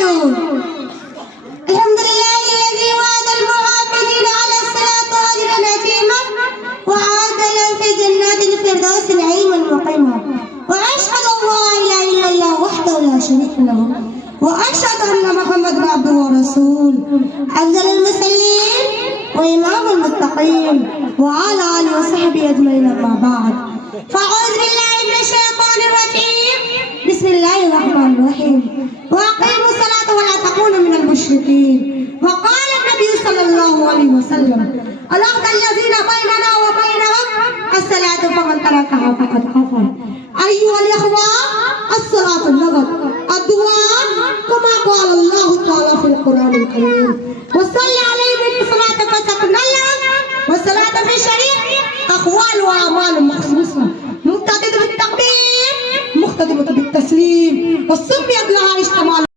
بعد. الحمد لله الذي وعد المحافظين على الصلاة أجرا عظيما وأعد لهم في جنات الفردوس نعيما مقيما. وأشهد أن لا إله إلا الله وحده لا شريك له وأشهد أن محمدا عبده ورسوله أفضل المرسلين وإمام المتقين وعلى آله وصحبه أجمعين. أما بعد فأعوذ بالله من الشيطان الرجيم. بسم الله الرحمن الرحيم. وأقيموا الصلاة ولا تكونوا من المشركين. وقال النبي صلى الله عليه وسلم العهد الذين بيننا وبينهم الصلاة فمن تركها فقد كفر. أيها الإخوة الصلاة اللغة الدعاء كما قال الله تعالى في القرآن الكريم وصل عليهم بصلاتك فتنلهم والصلاة في الشريعة أقوال وأعمال مخصوصة مقتدية بالتكبير مقتدية بالتسليم والسميت لها اجتماع